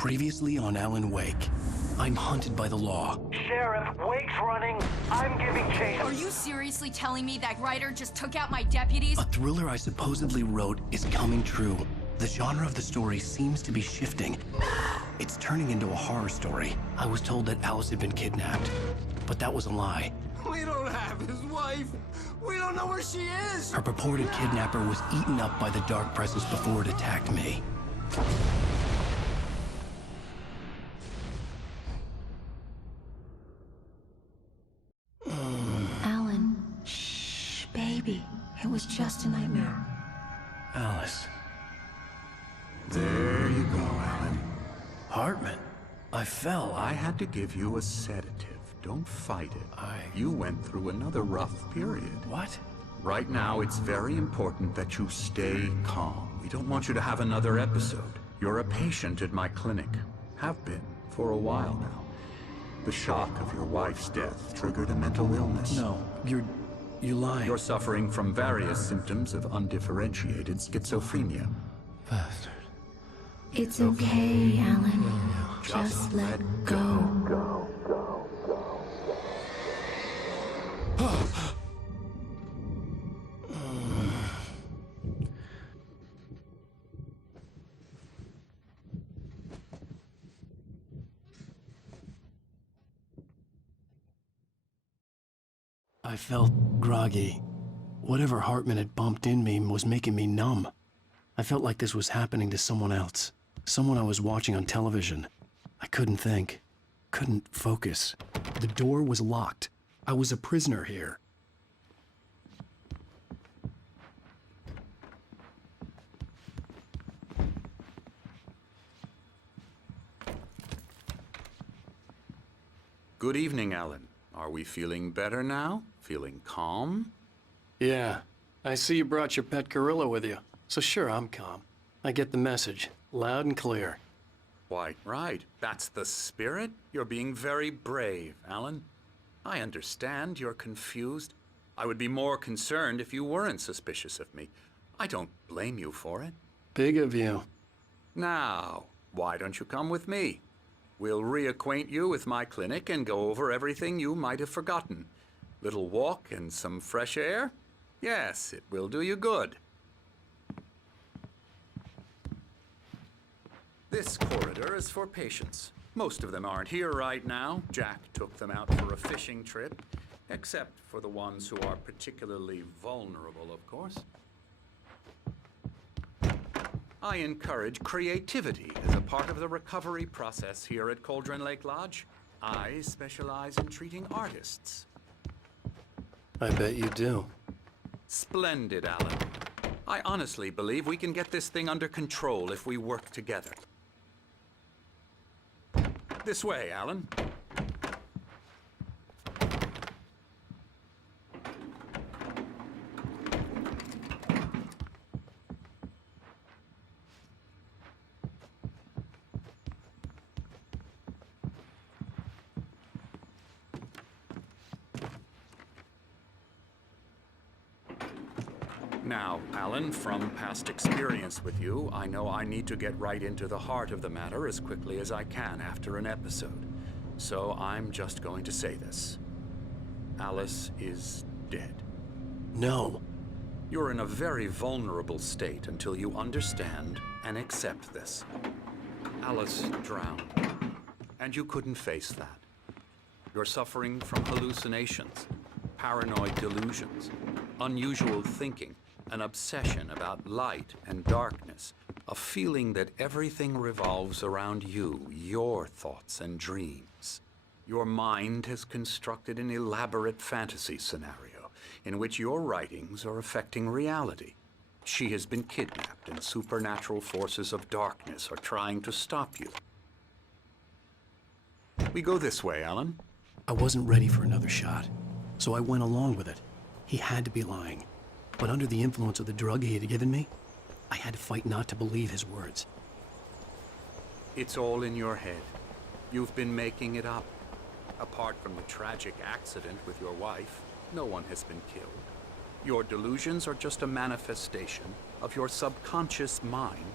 Previously on Alan Wake, I'm hunted by the law. Sheriff, Wake's running. I'm giving chase. Are you seriously telling me that writer just took out my deputies? A thriller I supposedly wrote is coming true. The genre of the story seems to be shifting. It's turning into a horror story. I was told that Alice had been kidnapped, but that was a lie. We don't have his wife. We don't know where she is. Her purported kidnapper was eaten up by the dark presence before it attacked me. Alan, shh, baby. It was just a nightmare. Alice. There you go, Alan. Hartman. I fell. I had to give you a sedative. Don't fight it. You went through another rough period. What? Right now, it's very important that you stay calm. We don't want you to have another episode. You're a patient at my clinic. Have been for a while now. The shock of your wife's death triggered a mental illness. No, you're lying. You're suffering from various symptoms of undifferentiated schizophrenia. Bastard. It's okay, Alan. Just let go. I felt groggy. Whatever Hartman had bumped in me was making me numb. I felt like this was happening to someone else. Someone I was watching on television. I couldn't think. Couldn't focus. The door was locked. I was a prisoner here. Good evening, Alan. Are we feeling better now? Feeling calm? Yeah. I see you brought your pet gorilla with you. So sure, I'm calm. I get the message. Loud and clear. Quite right. That's the spirit. You're being very brave, Alan. I understand you're confused. I would be more concerned if you weren't suspicious of me. I don't blame you for it. Big of you. Now, why don't you come with me? We'll reacquaint you with my clinic and go over everything you might have forgotten. Little walk and some fresh air? Yes, it will do you good. This corridor is for patients. Most of them aren't here right now. Jack took them out for a fishing trip, except for the ones who are particularly vulnerable, of course. I encourage creativity as a part of the recovery process here at Cauldron Lake Lodge. I specialize in treating artists. I bet you do. Splendid, Alan. I honestly believe we can get this thing under control if we work together. This way, Alan. Now, Alan, from past experience with you, I know I need to get right into the heart of the matter as quickly as I can after an episode. So I'm just going to say this. Alice is dead. No. You're in a very vulnerable state until you understand and accept this. Alice drowned, and you couldn't face that. You're suffering from hallucinations, paranoid delusions, unusual thinking, an obsession about light and darkness, a feeling that everything revolves around you, your thoughts and dreams. Your mind has constructed an elaborate fantasy scenario in which your writings are affecting reality. She has been kidnapped and supernatural forces of darkness are trying to stop you. We go this way, Alan. I wasn't ready for another shot, so I went along with it. He had to be lying. But under the influence of the drug he had given me, I had to fight not to believe his words. It's all in your head. You've been making it up. Apart from the tragic accident with your wife, no one has been killed. Your delusions are just a manifestation of your subconscious mind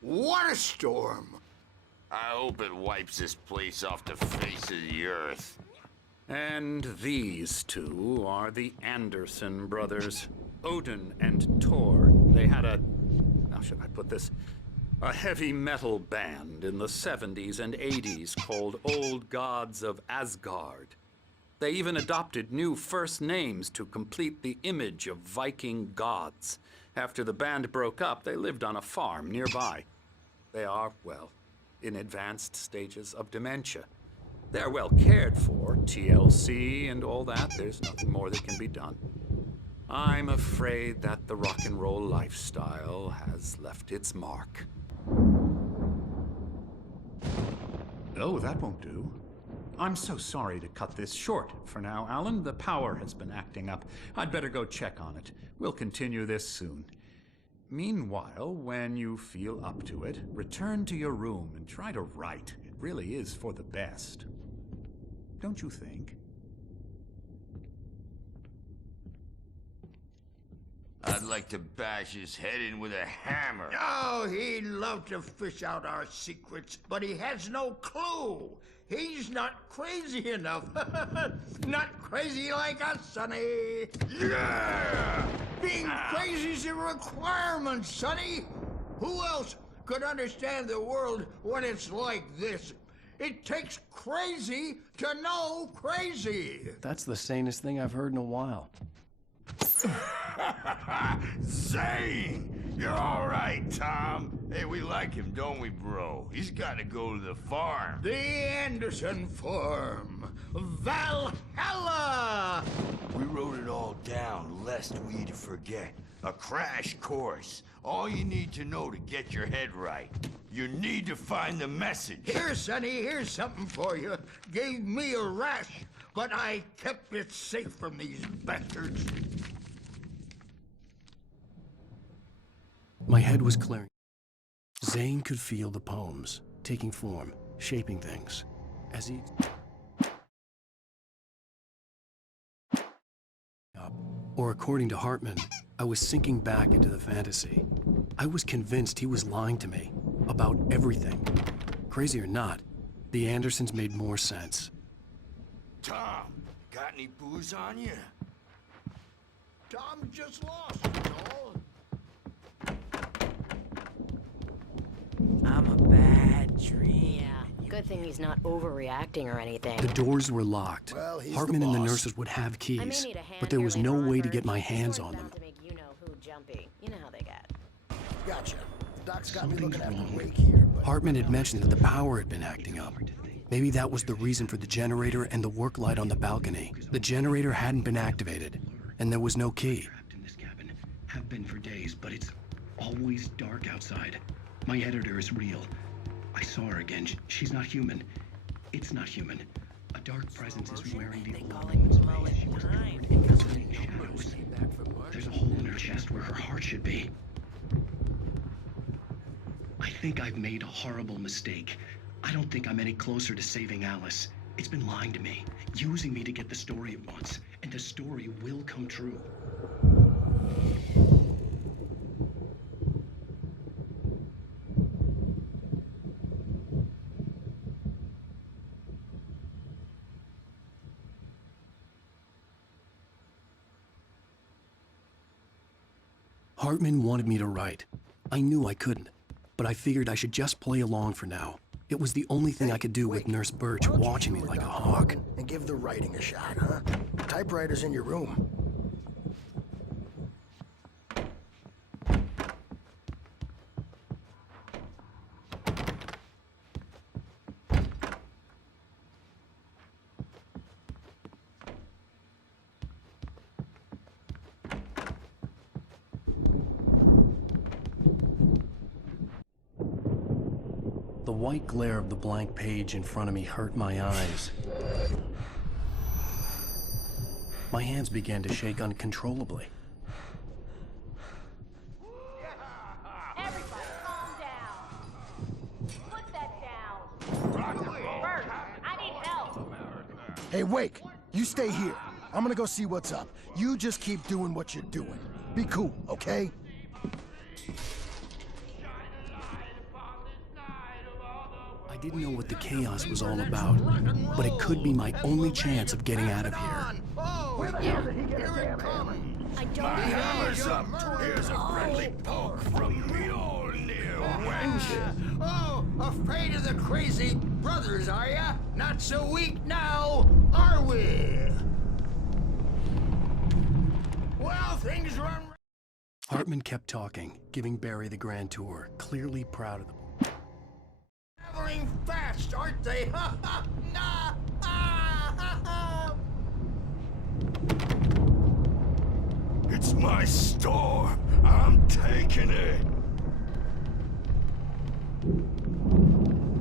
What a storm! I hope it wipes this place off the face of the earth. And these two are the Anderson brothers, Odin and Thor. They had how should I put this? A heavy metal band in the 70s and 80s called Old Gods of Asgard. They even adopted new first names to complete the image of Viking gods. After the band broke up, they lived on a farm nearby. They are, well, in advanced stages of dementia. They're well cared for, TLC and all that. There's nothing more that can be done. I'm afraid that the rock and roll lifestyle has left its mark. Oh, that won't do. I'm so sorry to cut this short for now, Alan. The power has been acting up. I'd better go check on it. We'll continue this soon. Meanwhile, when you feel up to it, return to your room and try to write. It really is for the best. Don't you think? I'd like to bash his head in with a hammer. Oh, he'd love to fish out our secrets, but he has no clue. He's not crazy enough. Not crazy like us, Sonny. Yeah! Being crazy's a requirement, Sonny. Who else could understand the world when it's like this? It takes crazy to know crazy. That's the sanest thing I've heard in a while. Zane! You're all right, Tom. Hey, we like him, don't we, bro? He's got to go to the farm. The Anderson Farm. Valhalla! We wrote it all down, lest we forget. A crash course. All you need to know to get your head right. You need to find the message. Here, Sonny, here's something for you. Gave me a rash, but I kept it safe from these bastards. My head was clearing. Zane could feel the poems, taking form, shaping things. As he... Or according to Hartman, I was sinking back into the fantasy. I was convinced he was lying to me about everything. Crazy or not, the Andersons made more sense. Tom, got any booze on you? Tom just lost, all. I'm a bad dream. Yeah, good thing he's not overreacting or anything. The doors were locked. Well, he's Hartman the and the boss. nurses would have I may keys, need a hand but there here was later no on, way to Bert. get my He's hands sort on of them. bound to make you-know-who jumpy. You know how they get. Gotcha. Doc's got me Something's looking after wrong. Wake here, but... Hartman had mentioned that the power had been acting up. Maybe that was the reason for the generator and the work light on the balcony. The generator hadn't been activated, and there was no key. Trapped in this cabin. Have been for days, but it's always dark outside. My editor is real. I saw her again. She's not human. It's not human. A dark presence is wearing the old woman's face. She was covered in glistening shadows. There's a hole in her chest where her heart should be. I think I've made a horrible mistake. I don't think I'm any closer to saving Alice. It's been lying to me, using me to get the story it wants, and the story will come true. Hartman wanted me to write. I knew I couldn't, but I figured I should just play along for now. It was the only thing I could do with Nurse Birch watching me like a hawk. And give the writing a shot, huh? Typewriter's in your room. The white glare of the blank page in front of me hurt my eyes. My hands began to shake uncontrollably. Everybody, calm down. Put that down. Bert, I need help. Hey, Wake, you stay here. I'm gonna go see what's up. You just keep doing what you're doing. Be cool, okay? didn't know what the chaos was all about, but it could be my only chance of getting out of here. Oh, yeah, here it comes. I don't My hammer's up. Here's a friendly poke from me old new wench. Oh, afraid of the crazy brothers, are ya? Not so weak now, are we? Well, things run... Hartman kept talking, giving Barry the grand tour, clearly proud of the Traveling fast, aren't they? Ha ha! Nah! Ah, ha, ha. It's my store. I'm taking it.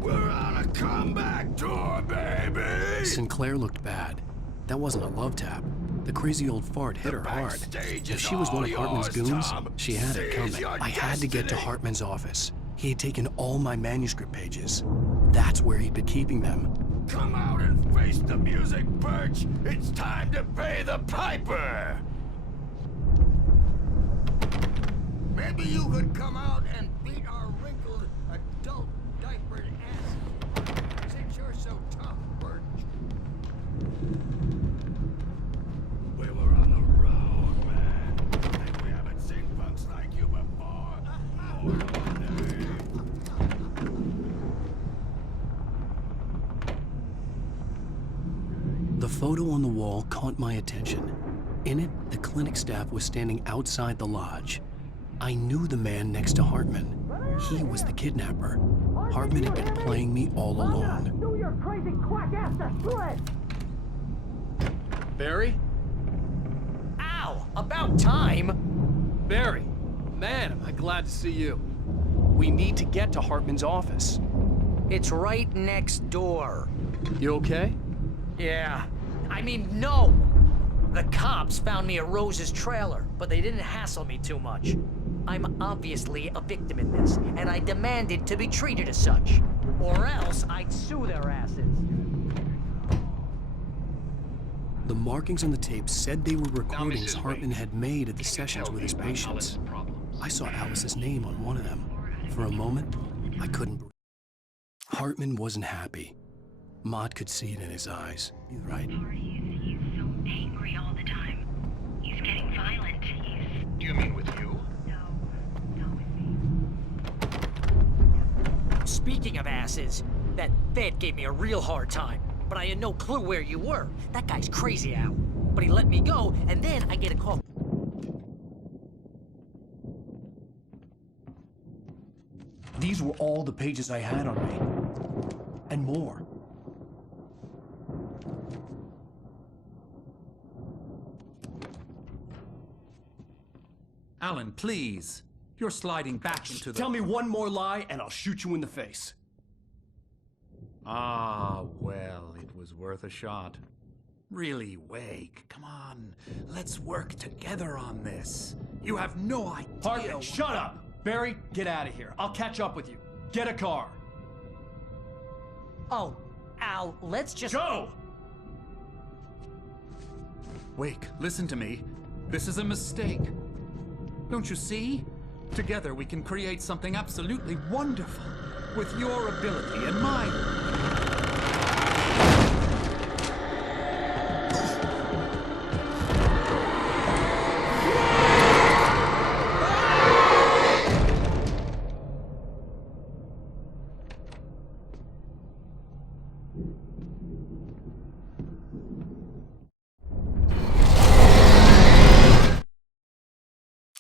We're on a comeback tour, baby. Sinclair looked bad. That wasn't a love tap. The crazy old fart hit her hard. If she was one of Hartman's goons, she had it coming. I had to get to Hartman's office. He had taken all my manuscript pages. That's where he'd been keeping them. Come out and face the music, Birch. It's time to pay the piper. Maybe you could come out and beat our wrinkled adult diapered ass. Since you're so tough, Birch. We were on the road, man. Think we haven't seen punks like you before? More money. The photo on the wall caught my attention. In it, the clinic staff was standing outside the lodge. I knew the man next to Hartman. He was the kidnapper. Hartman had been playing me all along. Do your crazy quack ass to shreds! Barry? Ow! About time! Barry! Man, am I glad to see you. We need to get to Hartman's office. It's right next door. You okay? Yeah. I mean, no! The cops found me at Rose's trailer, but they didn't hassle me too much. I'm obviously a victim in this, and I demanded to be treated as such. Or else I'd sue their asses. The markings on the tape said they were recordings Hartman had made at the sessions with his patients. I saw Alice's name on one of them. For a moment, I couldn't breathe. Hartman wasn't happy. Mott could see it in his eyes. He's right. He's so angry all the time. He's getting violent. Do you mean with you? No, with me. Speaking of asses, that vet gave me a real hard time, but I had no clue where you were. That guy's crazy, Al. But he let me go, and then I get a call. These were all the pages I had on me. And more. Alan, please. You're sliding back into the... Tell me one more lie and I'll shoot you in the face. Ah, well, it was worth a shot. Really, Wake, come on. Let's work together on this. You have no idea... Hartman, shut up! Barry, get out of here. I'll catch up with you. Get a car. Oh, Al, let's just... Go! Wake, listen to me. This is a mistake. Don't you see? Together we can create something absolutely wonderful. With your ability and mine.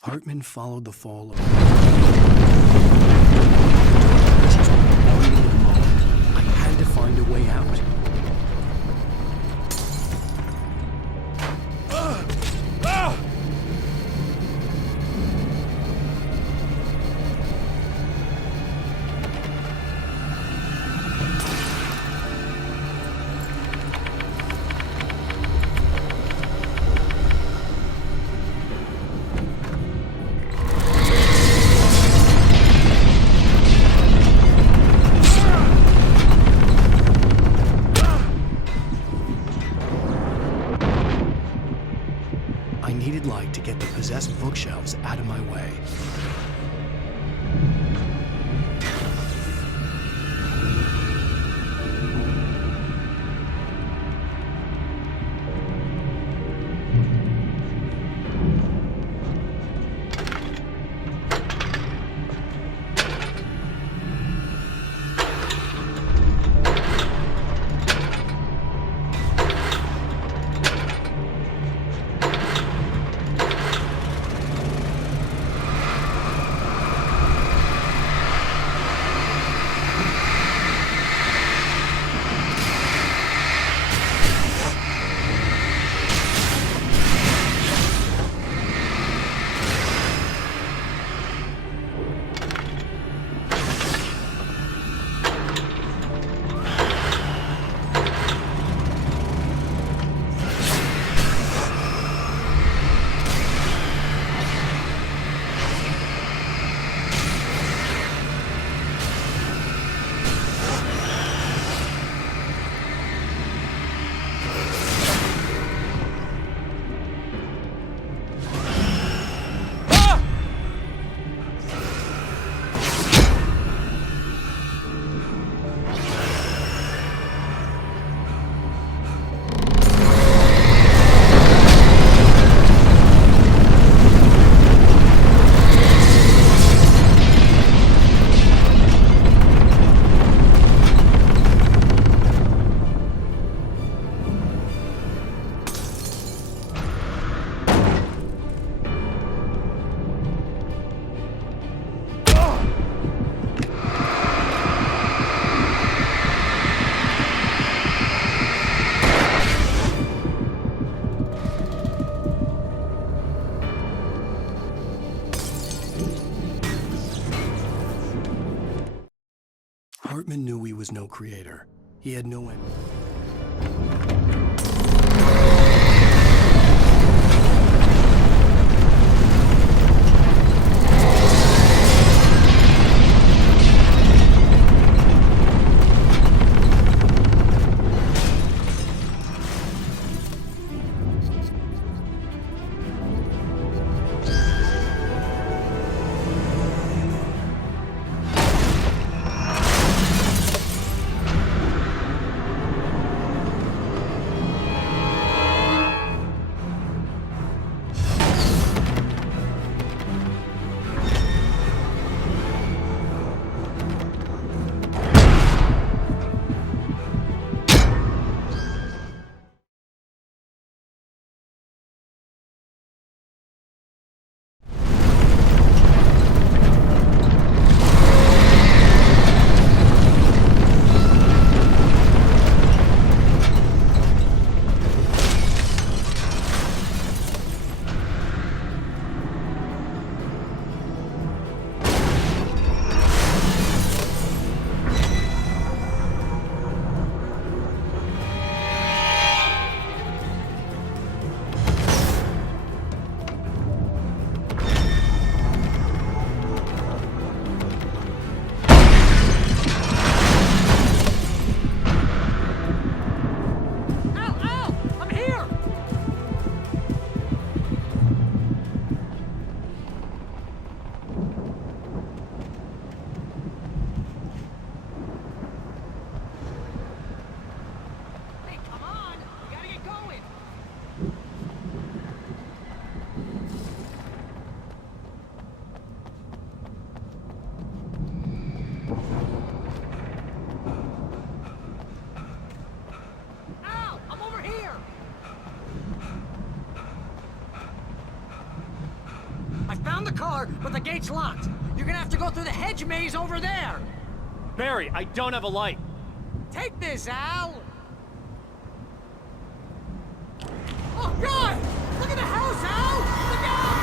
Hartman followed the fall of... I had to find a way out. Hartman knew he was no creator. He had no empathy. But the gate's locked. You're gonna have to go through the hedge maze over there. Barry, I don't have a light. Take this, Al. Oh, God! Look at the house, Al! Look out!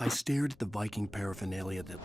I stared at the Viking paraphernalia that...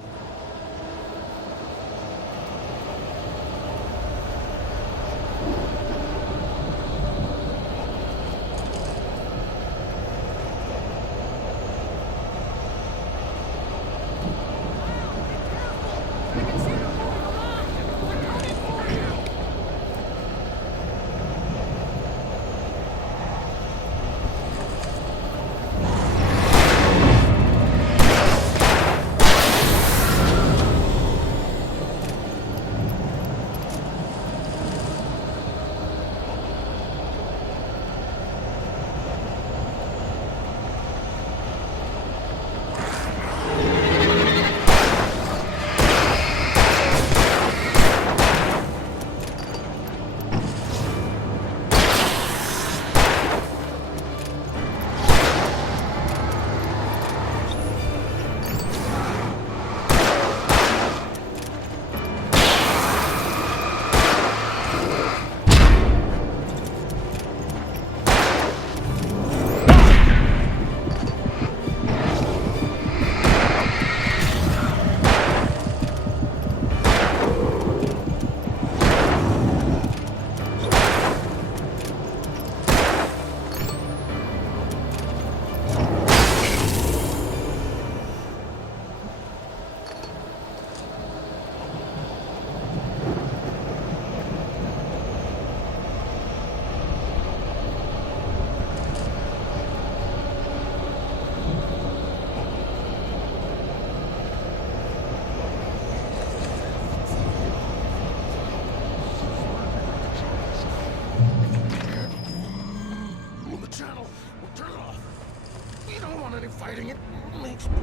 fighting, it makes me...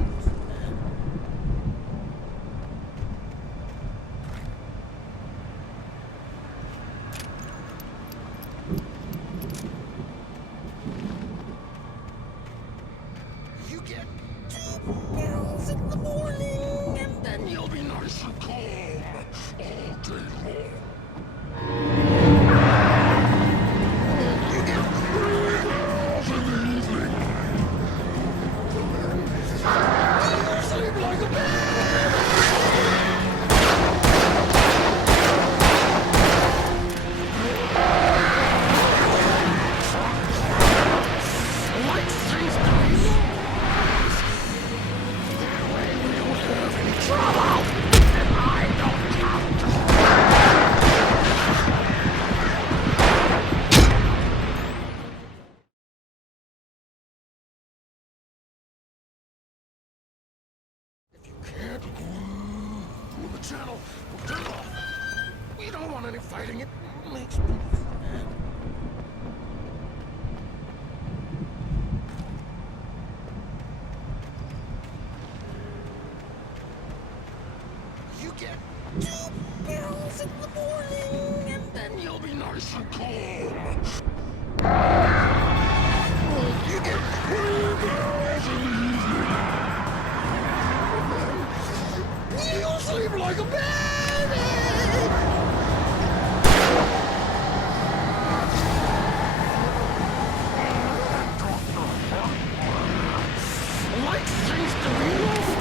You get 2 pills in the morning, and then you'll be nice and calm all day long. You get 3 pills in the evening. You sleep like a baby. Like things to be lost. That way we don't have any trouble. And I don't have to. If you can't move the channel, we'll turn it off. We don't want any fighting. It makes me sad. You get 2 pills in the morning, and then you'll be nice and calm. You get 3 pills in the evening. You'll sleep like a baby. Like things to be lost.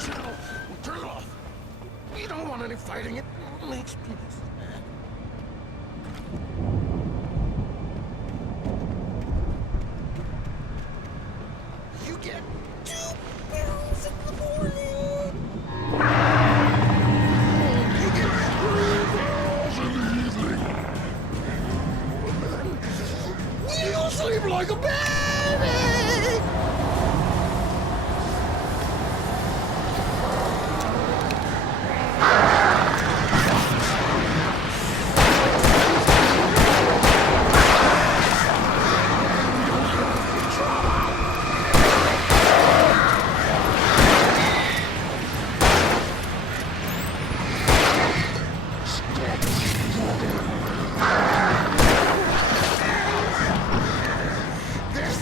Channel, we'll turn it off. We don't want any fighting. It makes people sad. You get 2 pills in the morning. You get 3 pills in the evening. You'll sleep like a baby. This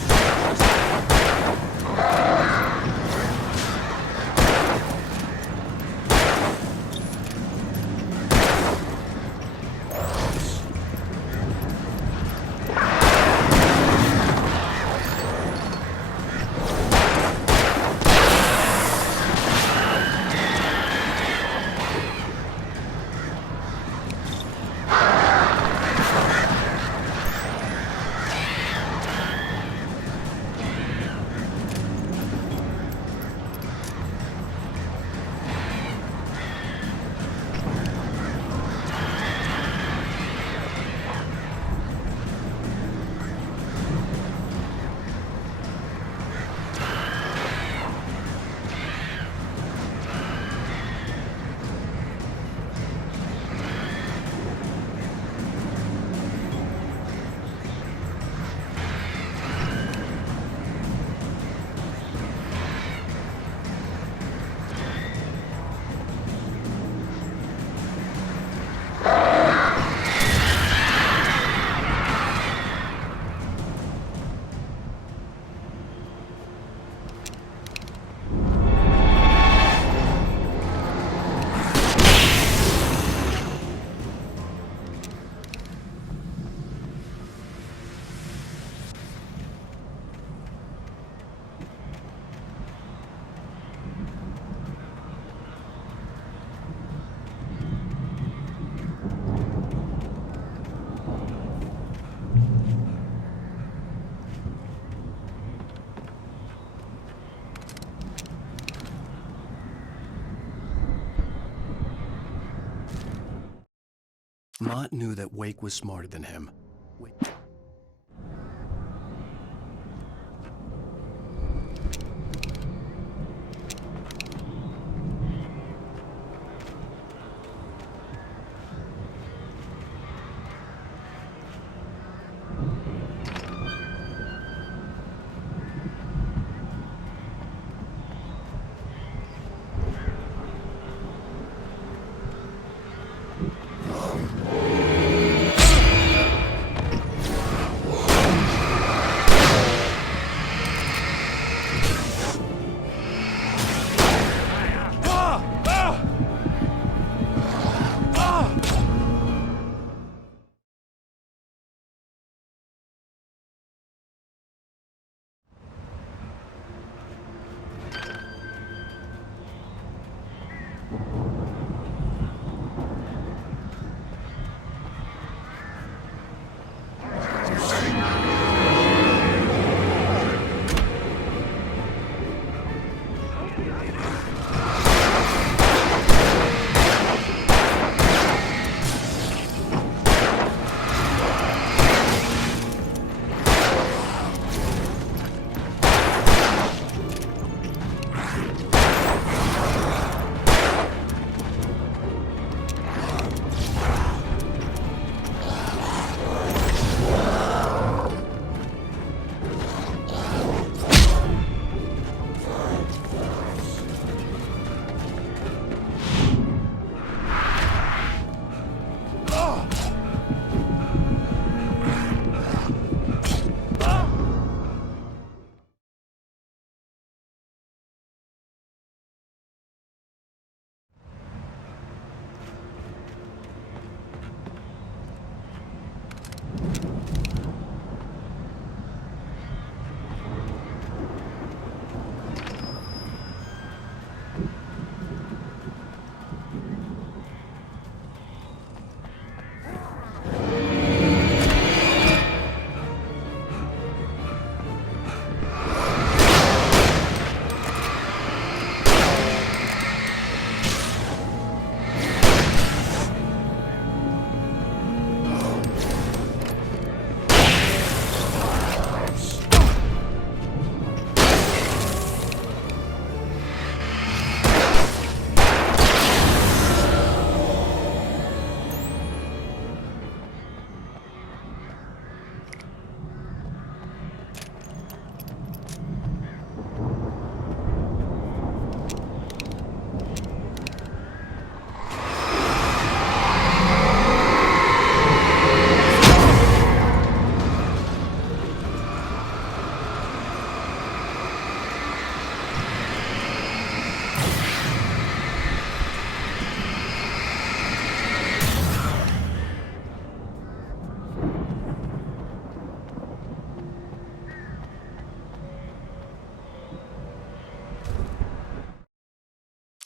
Mott knew that Wake was smarter than him.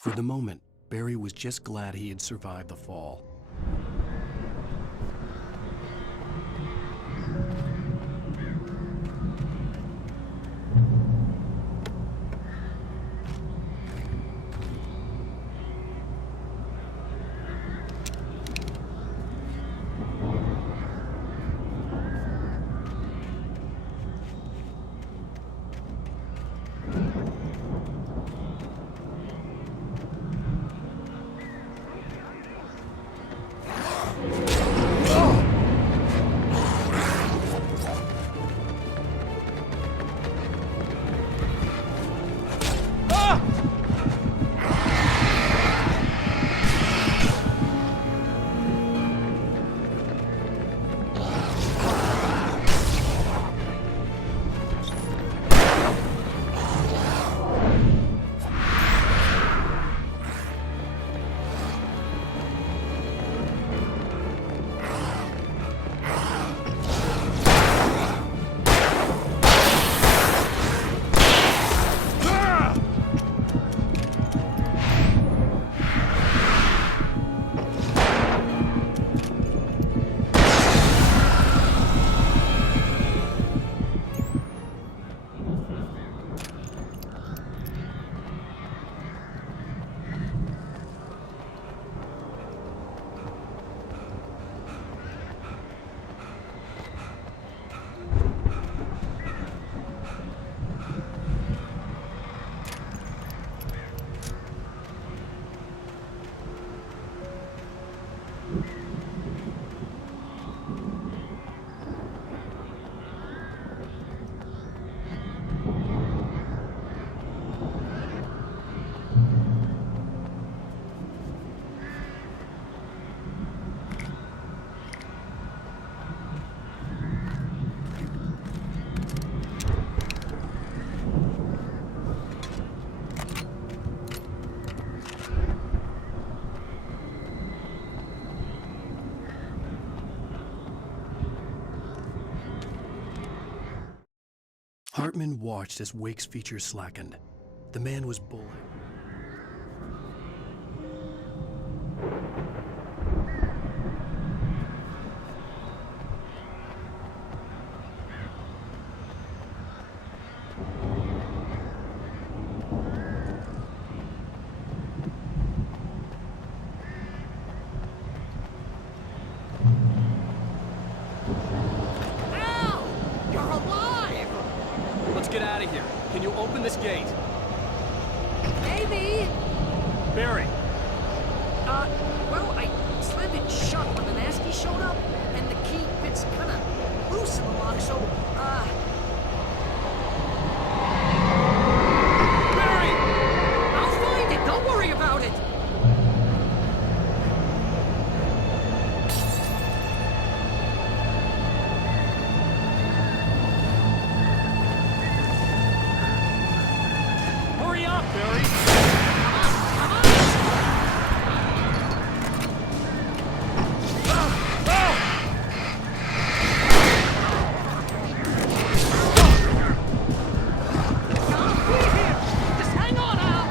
For the moment, Barry was just glad he had survived the fall. Hartman watched as Wake's features slackened. The man was bull. Al! You're alive! Let's get out of here. Can you open this gate? Maybe. Barry! Well, I slammed it shut when the nasty showed up, and the key fits kinda loose in the lock, so, Barry! I'll find it! Don't worry about it! Hurry up, Barry! Just hang on, Al!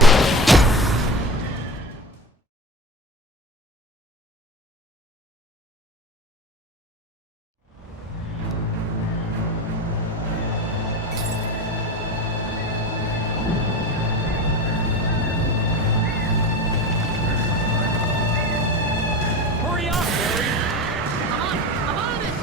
Hurry up, Barry! I'm on it!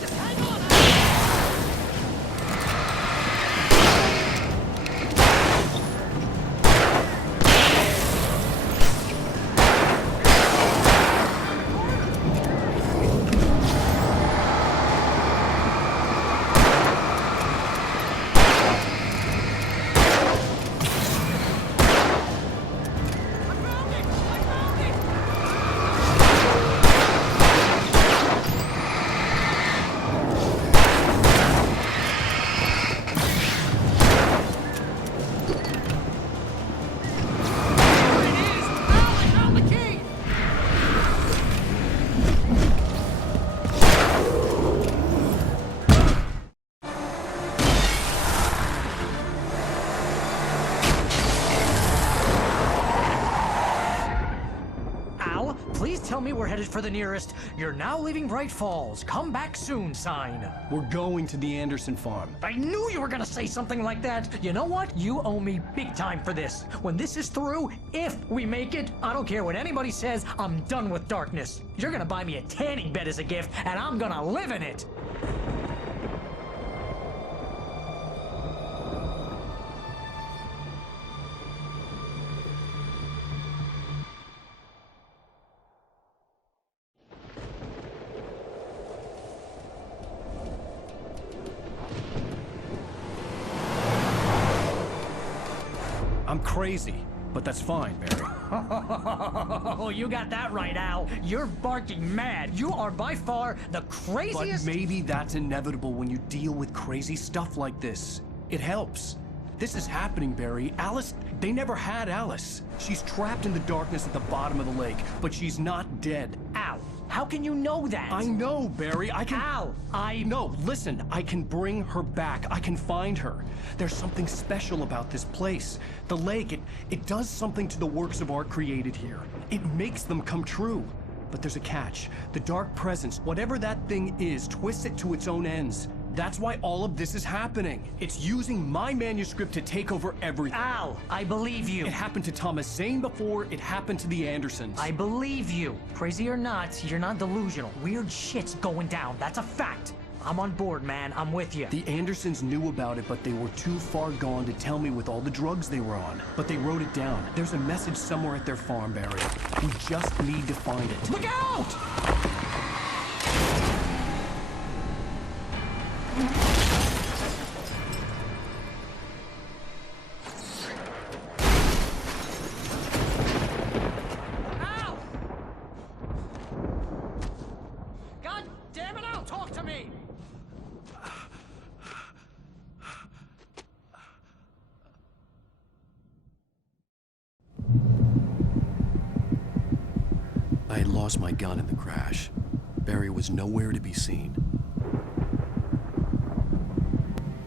Just hang on, Al! Al, please tell me we're headed for the nearest "You're now leaving Bright Falls. Come back soon" sign. We're going to the Anderson farm. I knew you were gonna say something like that. You know what? You owe me big time for this. When this is through, if we make it, I don't care what anybody says, I'm done with darkness. You're gonna buy me a tanning bed as a gift, and I'm gonna live in it. I'm crazy, but that's fine, Barry. Oh, you got that right, Al. You're barking mad. You are by far the But craziest. maybe that's inevitable when you deal with crazy stuff like this. It helps. This is happening, Barry. Alice, they never had Alice. She's trapped in the darkness at the bottom of the lake, but she's not dead. Al, how can you know that? I know, Barry. I can... Al, No, listen. I can bring her back. I can find her. There's something special about this place. The lake, it does something to the works of art created here. It makes them come true. But there's a catch. The dark presence, whatever that thing is, twists it to its own ends. That's why all of this is happening. It's using my manuscript to take over everything. Al, I believe you. It happened to Thomas Zane before, it happened to the Andersons. I believe you. Crazy or not, you're not delusional. Weird shit's going down. That's a fact. I'm on board, man. I'm with you. The Andersons knew about it, but they were too far gone to tell me with all the drugs they were on. But they wrote it down. There's a message somewhere at their farm, Barry. We just need to find it. Look out! Al! God damn it, Al, talk to me! I had lost my gun in the crash. Barry was nowhere to be seen.